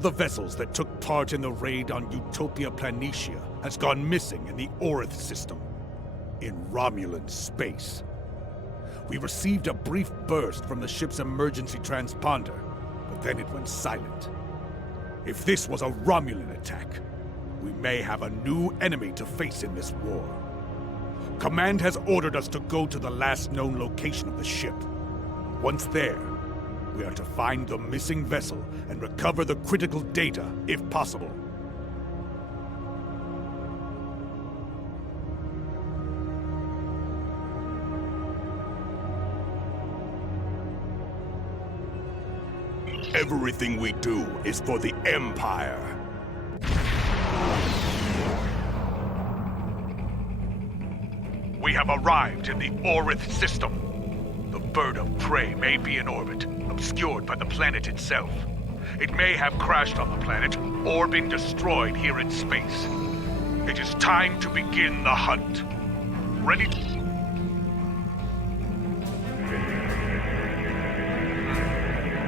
of the vessels that took part in the raid on Utopia Planitia has gone missing in the Orith system, in Romulan space. We received a brief burst from the ship's emergency transponder, but then it went silent. If this was a Romulan attack, we may have a new enemy to face in this war. Command has ordered us to go to the last known location of the ship. Once there, we are to find the missing vessel and recover the critical data, if possible. Everything we do is for the Empire. We have arrived in the Orith system. The bird of prey may be in orbit, obscured by the planet itself. It may have crashed on the planet, or been destroyed here in space. It is time to begin the hunt. Ready?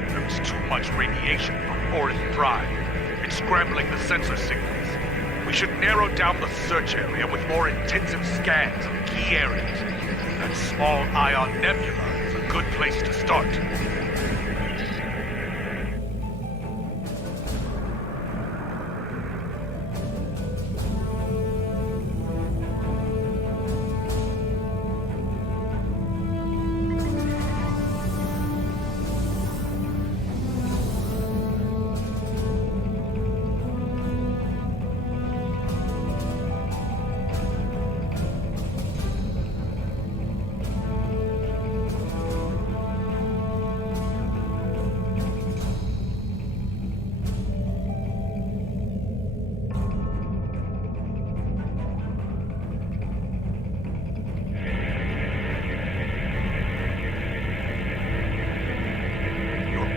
There's too much radiation from Orith Prime. It's scrambling the sensor signals. We should narrow down the search area with more intensive scans of key areas. That small ion nebula is a good place to start.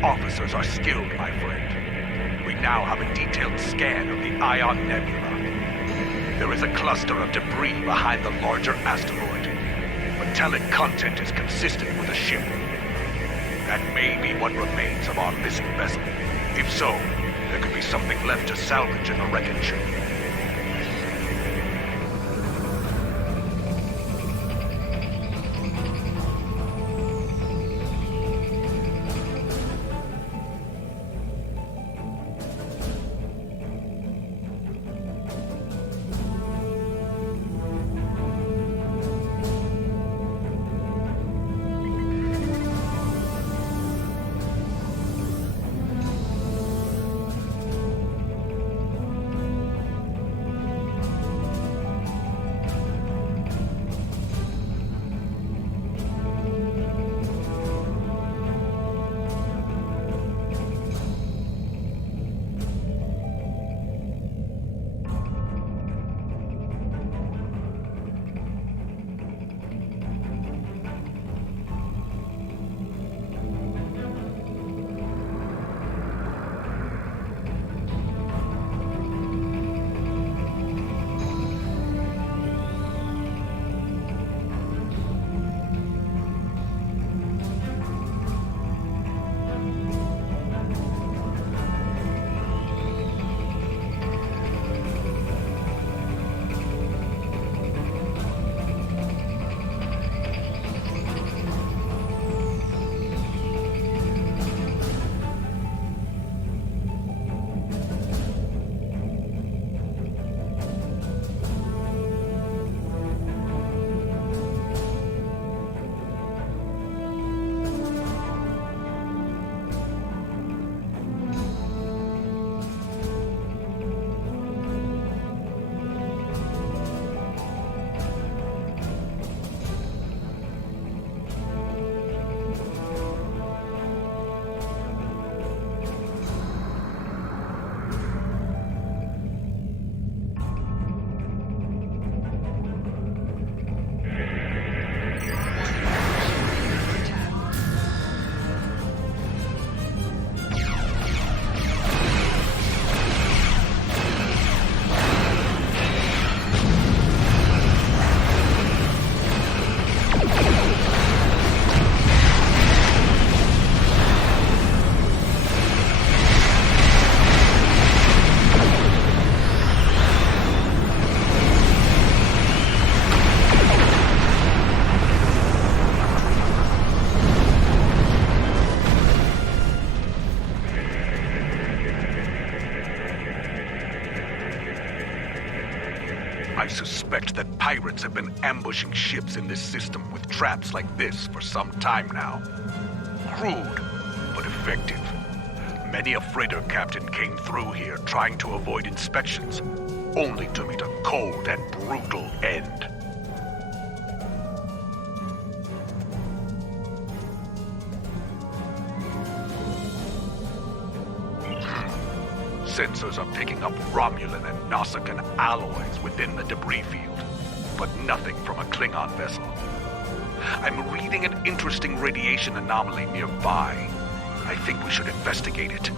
Officers are skilled, my friend. We now have a detailed scan of the Ion Nebula. There is a cluster of debris behind the larger asteroid. Metallic content is consistent with the ship. That may be what remains of our missing vessel. If so, there could be something left to salvage in the wreckage. I suspect that pirates have been ambushing ships in this system with traps like this for some time now. Crude, but effective. Many a freighter captain came through here trying to avoid inspections, only to meet a cold and brutal end. Sensors are picking up Romulan and Nausicaan alloys within the debris field, but nothing from a Klingon vessel. I'm reading an interesting radiation anomaly nearby. I think we should investigate it.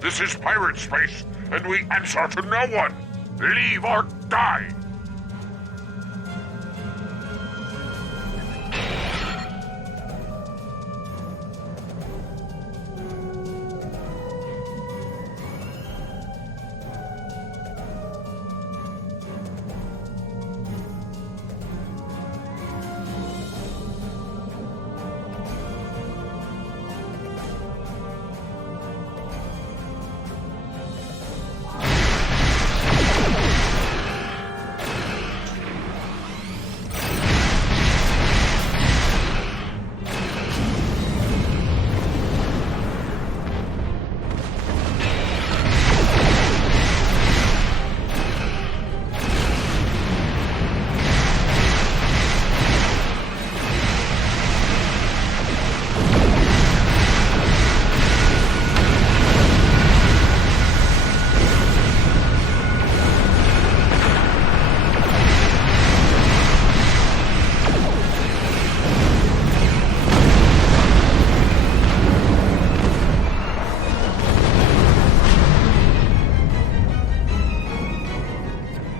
This is pirate space, and we answer to no one. Leave or die.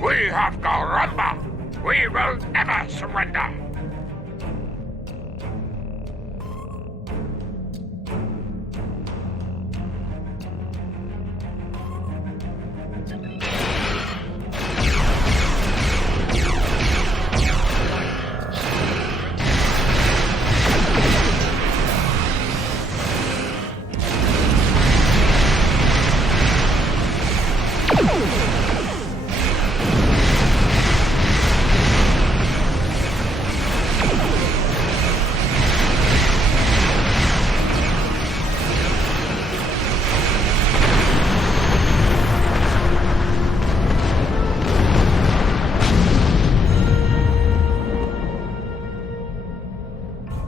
We have Garamba! We will never surrender!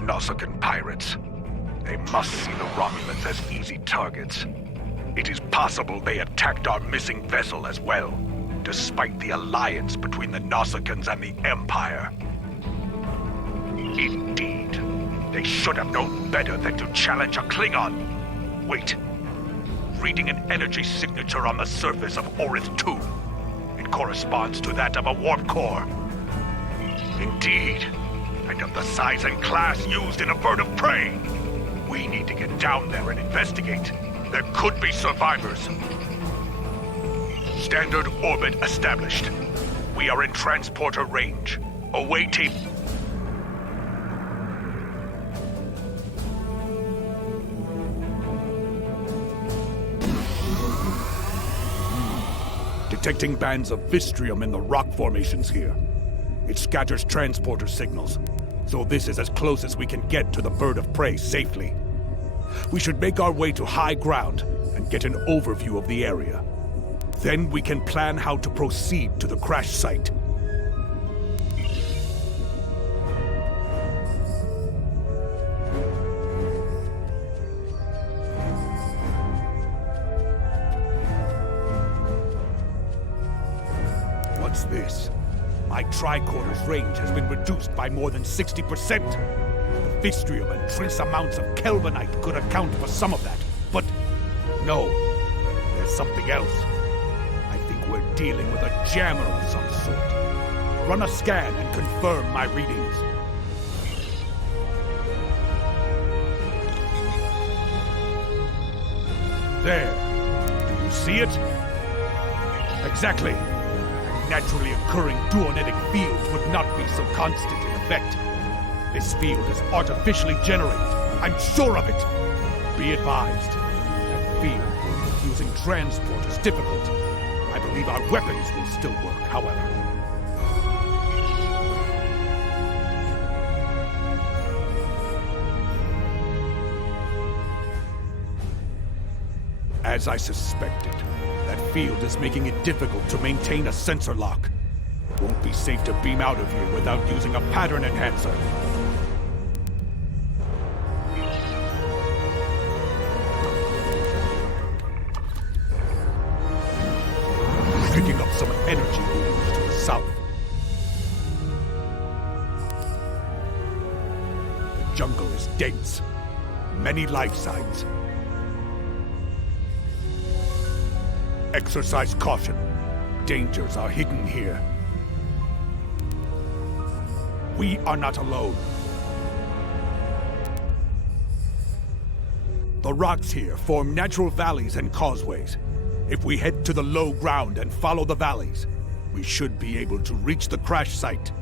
Nausicaan pirates. They must see the Romulans as easy targets. It is possible they attacked our missing vessel as well, despite the alliance between the Nausicans and the Empire. Indeed. They should have known better than to challenge a Klingon. Wait. Reading an energy signature on the surface of Orith 2. It corresponds to that of a warp core. Indeed. And of the size and class used in a bird of prey. We need to get down there and investigate. There could be survivors. Standard orbit established. We are in transporter range. Awaiting. Detecting bands of Viddyoze in the rock formations here. It scatters transporter signals, so this is as close as we can get to the bird of prey safely. We should make our way to high ground and get an overview of the area. Then we can plan how to proceed to the crash site. What's this? My tricorder's range has been reduced by more than 60%. The Vistrium and trace amounts of Kelvinite could account for some of that. But no, there's something else. I think we're dealing with a jammer of some sort. Run a scan and confirm my readings. There. Do you see it? Exactly. Naturally occurring duonetic fields would not be so constant in effect. This field is artificially generated. I'm sure of it. Be advised. That field, using transport, is difficult. I believe our weapons will still work, however. As I suspected, that field is making it difficult to maintain a sensor lock. Won't be safe to beam out of here without using a pattern enhancer. Picking up some energy beams to the south. The jungle is dense. Many life signs. Exercise caution. Dangers are hidden here. We are not alone. The rocks here form natural valleys and causeways. If we head to the low ground and follow the valleys, we should be able to reach the crash site.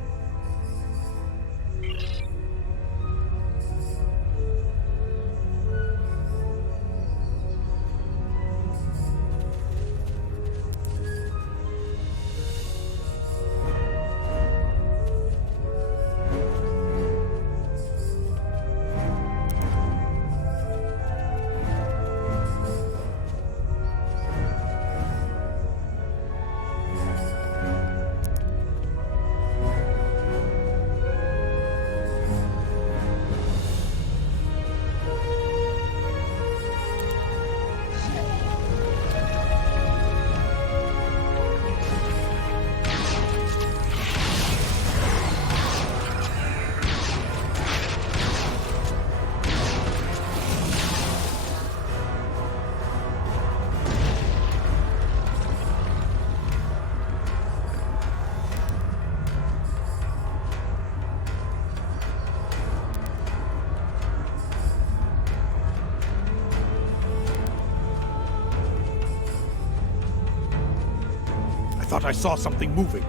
I thought I saw something moving.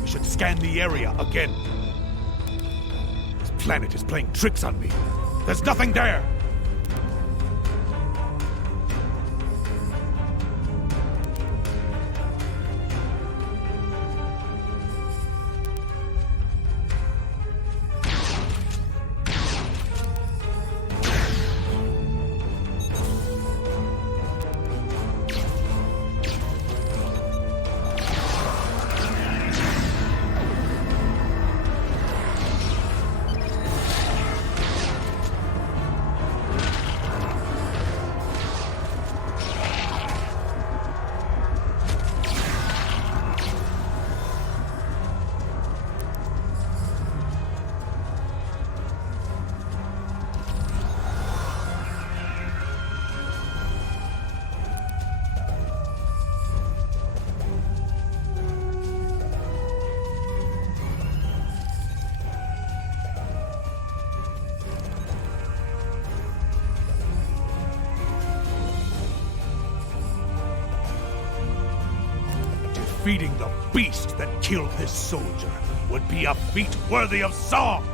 We should scan the area again. This planet is playing tricks on me. There's nothing there! Defeating the beast that killed this soldier would be a feat worthy of song!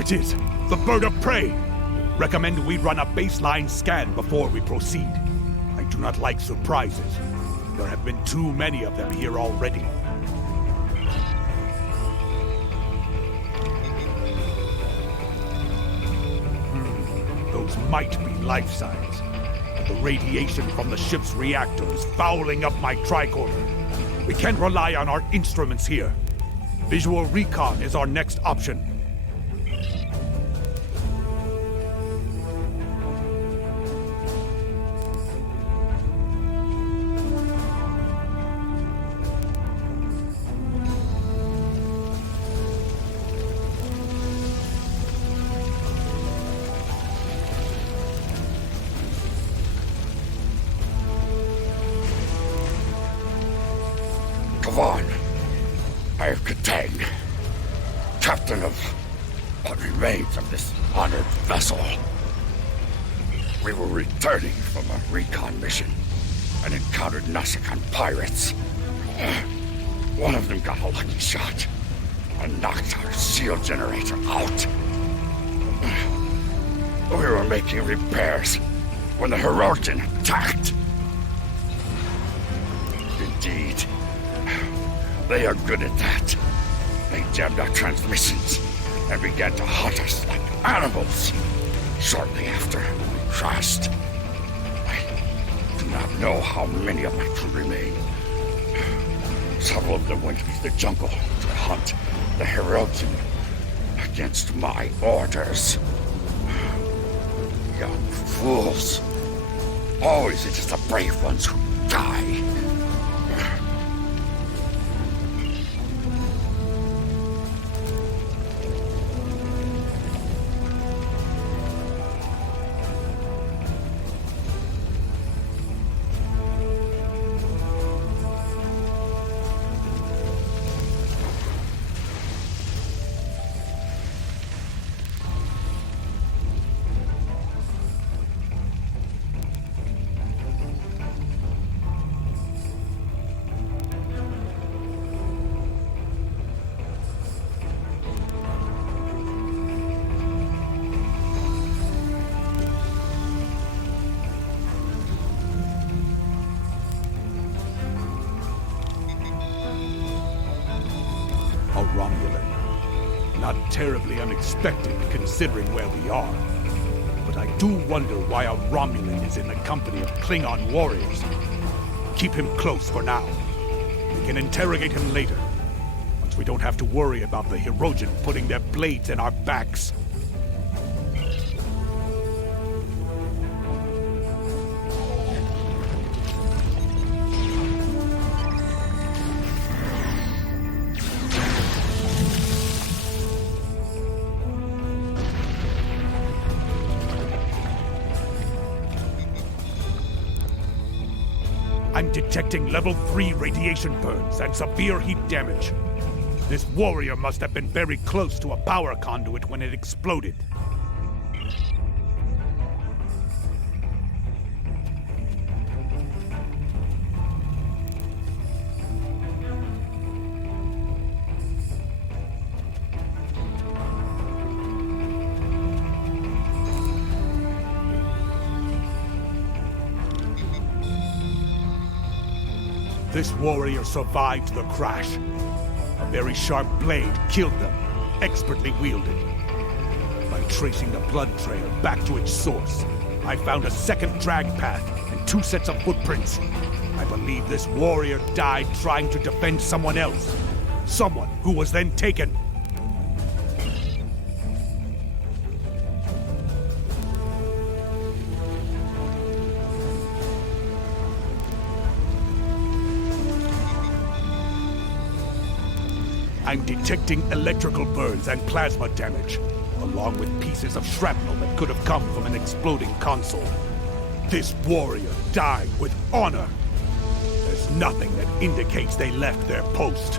it is! The bird of prey! Recommend we run a baseline scan before we proceed. I do not like surprises. There have been too many of them here already. Those might be life signs. But the radiation from the ship's reactor is fouling up my tricorder. We can't rely on our instruments here. Visual recon is our next option. Kavan, I am Katang, captain of what remains of this honored vessel. We were returning from a recon mission and encountered Nasakan pirates. One of them got a lucky shot and knocked our seal generator out. We were making repairs when the Hirogen attacked. Indeed. They are good at that. They jammed our transmissions and began to hunt us like animals. Shortly after, we crashed. I do not know how many of my crew remain. Several of them went into the jungle to hunt the Hirogen against my orders. Young fools. Always it is the brave ones who die. A Romulan. Not terribly unexpected considering where we are. But I do wonder why a Romulan is in the company of Klingon warriors. Keep him close for now. We can interrogate him later, once we don't have to worry about the Hirogen putting their blades in our backs. I'm detecting level 3 radiation burns and severe heat damage. This warrior must have been very close to a power conduit when it exploded. This warrior survived the crash. A very sharp blade killed them, expertly wielded. By tracing the blood trail back to its source, I found a second drag path and 2 sets of footprints. I believe this warrior died trying to defend someone else. Someone who was then taken. I'm detecting electrical burns and plasma damage, along with pieces of shrapnel that could have come from an exploding console. This warrior died with honor. There's nothing that indicates they left their post.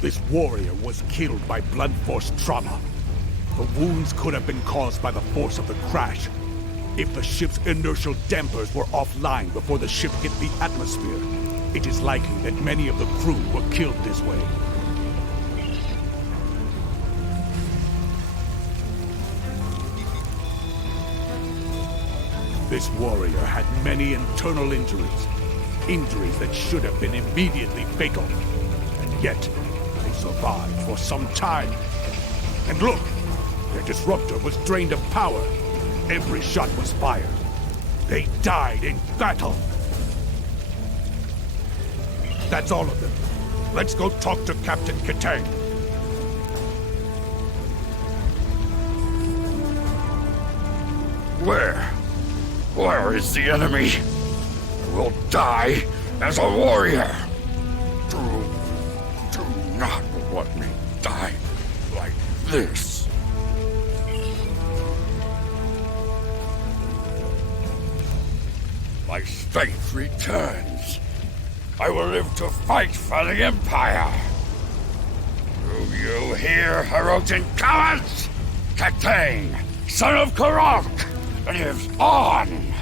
This warrior was killed by blunt force trauma. The wounds could have been caused by the force of the crash. If the ship's inertial dampers were offline before the ship hit the atmosphere, it is likely that many of the crew were killed this way. This warrior had many internal injuries. Injuries that should have been immediately fatal. And yet, they survived for some time. And look! Their disruptor was drained of power. Every shot was fired. They died in battle. That's all of them. Let's go talk to Captain Katang. Where is the enemy? I will die as a warrior. Do not let me die like this. My strength returns. I will live to fight for the Empire. Do you hear, Herotan cowards? Katang, son of Karok, lives on.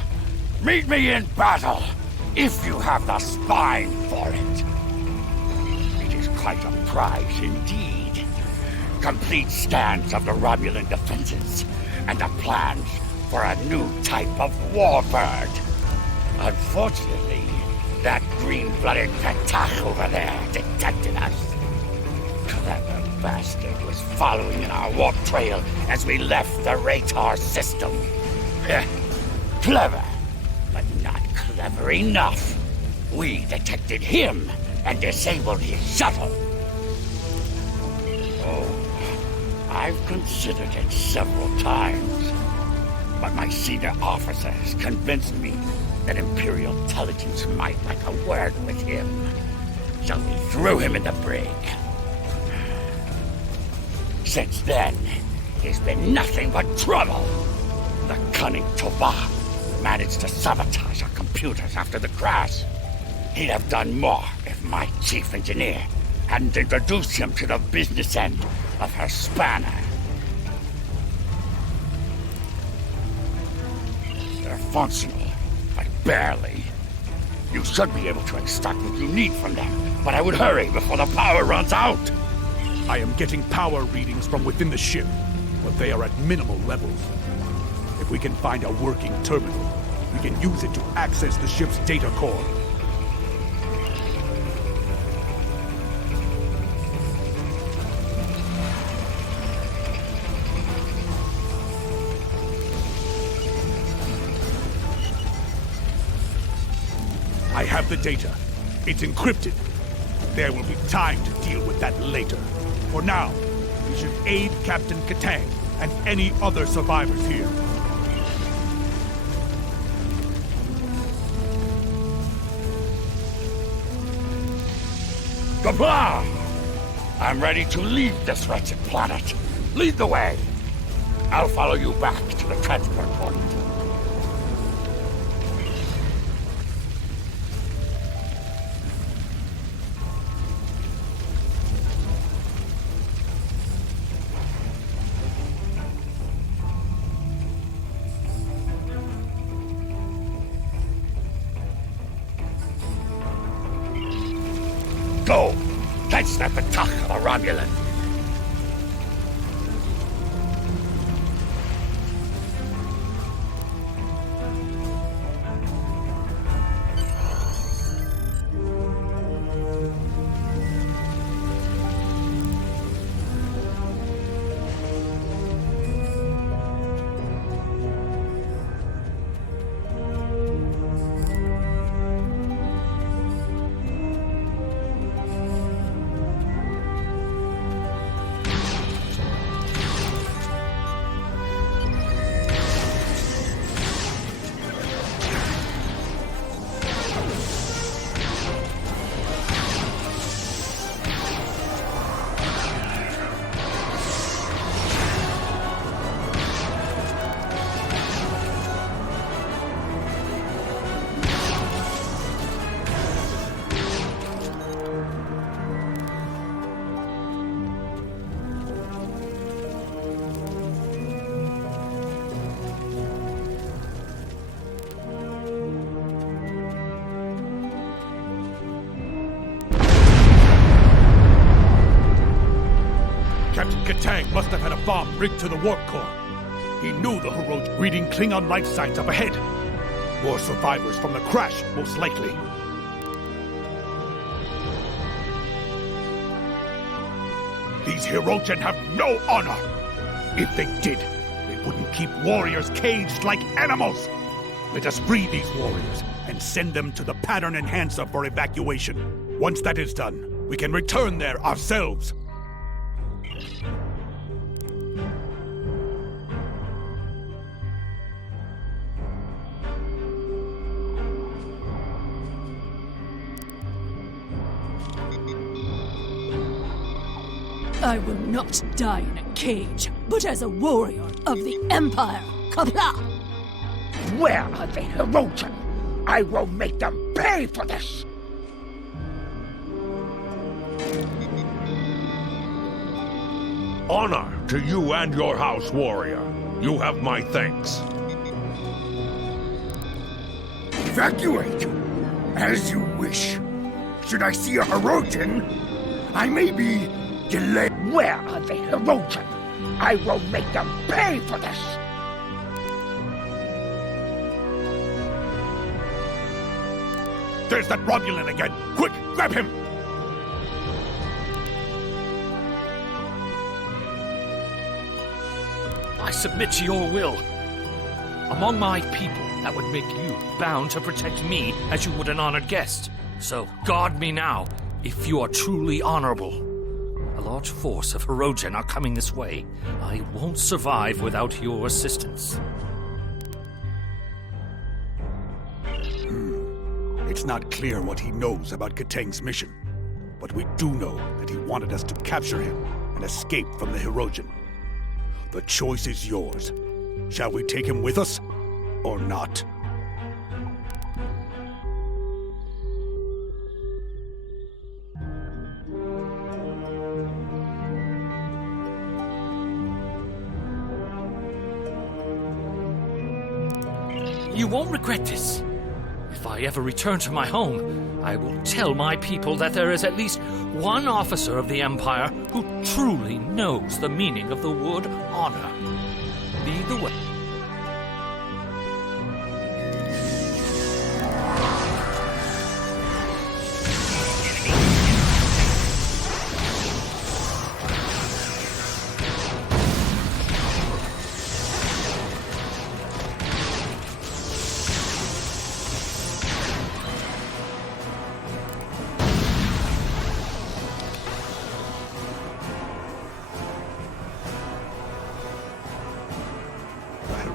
Meet me in battle, if you have the spine for it. It is quite a prize indeed. Complete scans of the Romulan defenses, and a plan for a new type of warbird. Unfortunately, that green-blooded Patach over there detected us. Clever bastard was following in our warp trail as we left the Ratar system. Clever, but not clever enough. We detected him and disabled his shuttle. Oh, I've considered it several times, but my senior officers convinced me that Imperial intelligence might like a word with him. So we threw him in the brig. Since then, there's been nothing but trouble. The cunning Toba managed to sabotage our computers after the crash. He'd have done more if my chief engineer hadn't introduced him to the business end of her spanner. They're functional, but barely. You should be able to extract what you need from them, but I would hurry before the power runs out. I am getting power readings from within the ship, but they are at minimal levels. If we can find a working terminal, we can use it to access the ship's data core. I have the data. It's encrypted. There will be time to deal with that later. For now, we should aid Captain Katang and any other survivors here. Gabla! I'm ready to leave this wretched planet. Lead the way. I'll follow you back to the transport point. Go! Catch that Patach of a Romulan! must have had a bomb rigged to the warp core. He knew the Hirogen reading Klingon life signs up ahead. More survivors from the crash, most likely. These Hirogen have no honor. If they did, they wouldn't keep warriors caged like animals. Let us free these warriors and send them to the pattern enhancer for evacuation. Once that is done, we can return there ourselves. I will not die in a cage, but as a warrior of the Empire. Kapla! Where are the Hirogen? I will make them pay for this! Honor to you and your house, warrior. You have my thanks. Evacuate! As you wish. Should I see a Hirogen, I may be delayed. Where are the Hirogen? I will make them pay for this! There's that Romulan again! Quick, grab him! I submit to your will. Among my people, that would make you bound to protect me as you would an honored guest. So guard me now, if you are truly honorable. A large force of Hirogen are coming this way. I won't survive without your assistance. It's not clear what he knows about Katang's mission, but we do know that he wanted us to capture him and escape from the Hirogen. The choice is yours. Shall we take him with us, or not? You won't regret this. If I ever return to my home, I will tell my people that there is at least one officer of the Empire who truly knows the meaning of the word honor. Lead the way.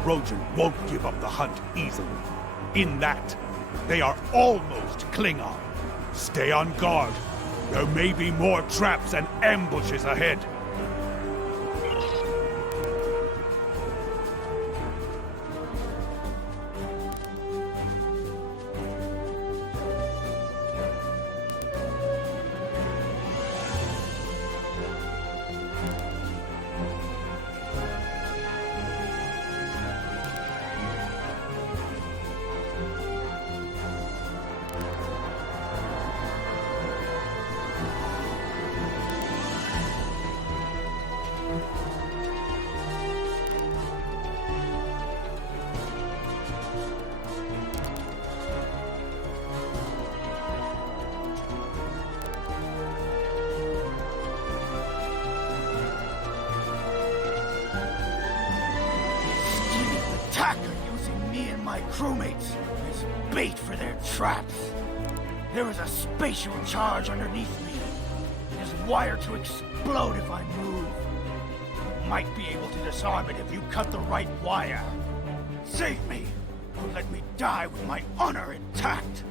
Hirogen won't give up the hunt easily. In that, they are almost Klingon. Stay on guard. There may be more traps and ambushes ahead. Crewmates as bait for their traps. There is a spatial charge underneath me. It is wired to explode if I move. Might be able to disarm it if you cut the right wire. Save me, or let me die with my honor intact.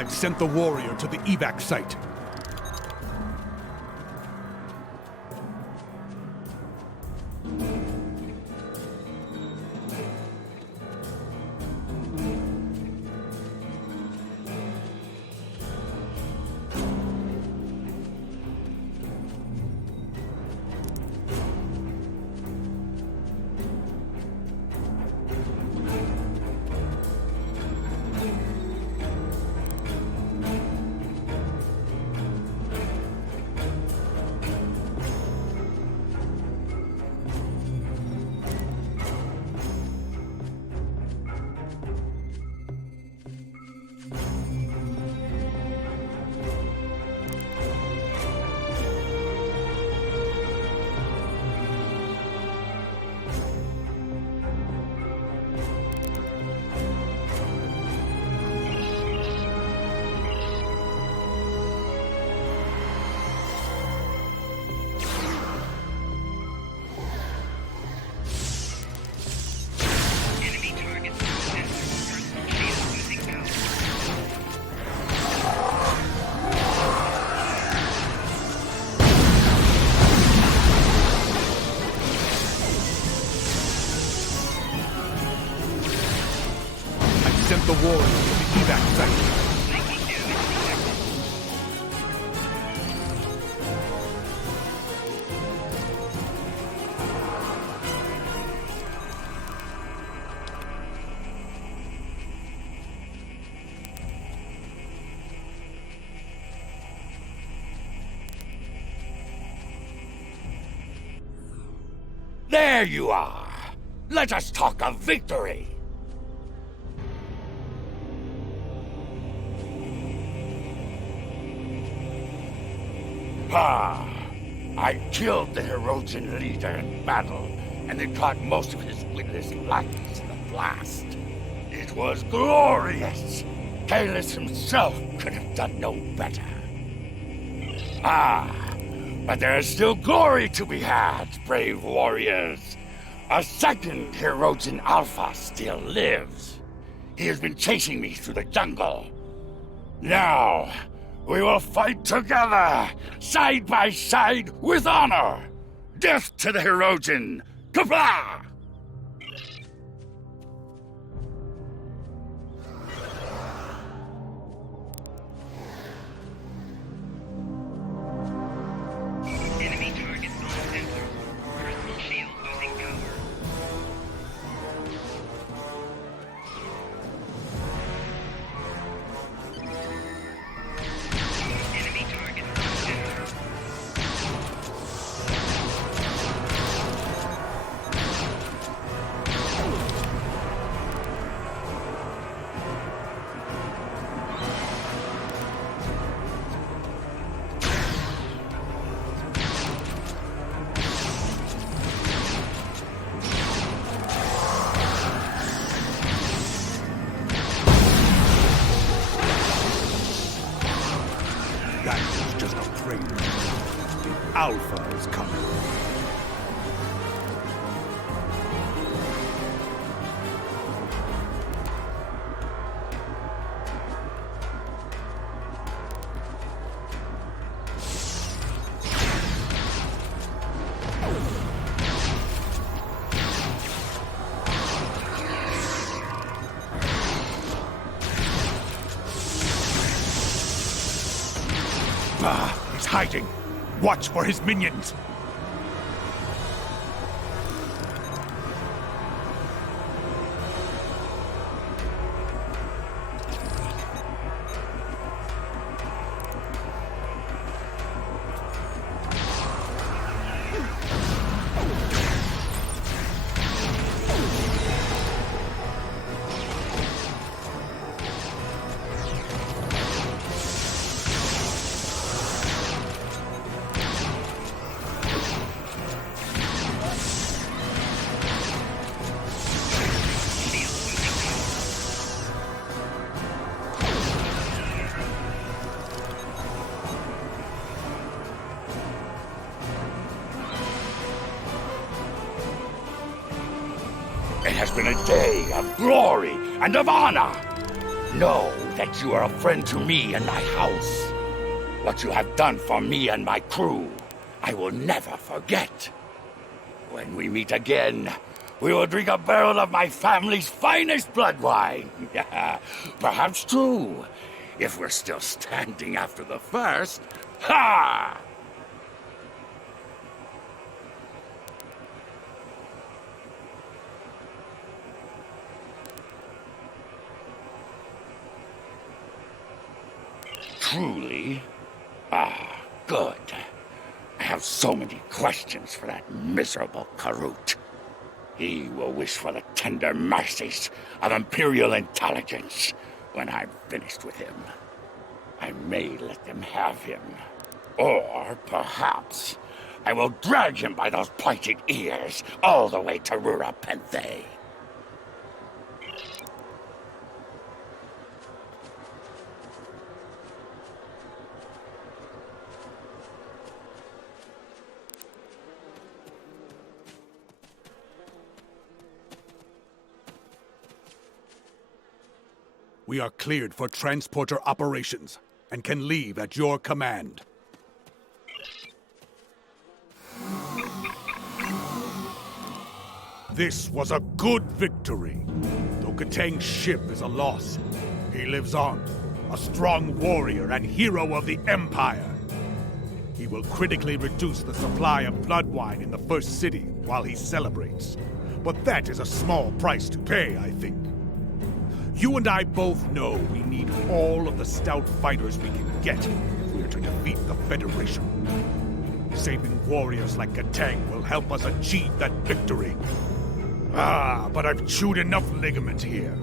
I've sent the warrior to the evac site. Sent the warrior to the evac site. There you are! Let us talk of victory! I killed the Herodian leader in battle, and then caught most of his witness lights in the blast. It was glorious! Kalis himself could have done no better. But there is still glory to be had, brave warriors. A second Herodian Alpha still lives. He has been chasing me through the jungle. Now, we will fight together, side by side, with honor! Death to the Herodian! Kapla! Enemy target non-center. Personal shield losing power. Enemy target non-center. That was just a prelude. The Alpha is coming. He's hiding. Watch for his minions. It has been a day of glory and of honor. Know that you are a friend to me and my house. What you have done for me and my crew, I will never forget. When we meet again, we will drink a barrel of my family's finest blood wine. Perhaps two, if we're still standing after the first. Ha! Truly? Ah, good. I have so many questions for that miserable Karut. He will wish for the tender mercies of Imperial intelligence when I'm finished with him. I may let them have him. Or perhaps I will drag him by those pointed ears all the way to Rura Penthe. We are cleared for transporter operations and can leave at your command. This was a good victory. Though Katang's ship is a loss, he lives on, a strong warrior and hero of the Empire. He will critically reduce the supply of blood wine in the first city while he celebrates. But that is a small price to pay, I think. You and I both know we need all of the stout fighters we can get if we are to defeat the Federation. Saving warriors like Katang will help us achieve that victory. Ah, but I've chewed enough ligament here.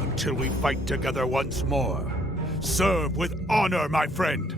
Until we fight together once more. Serve with honor, my friend.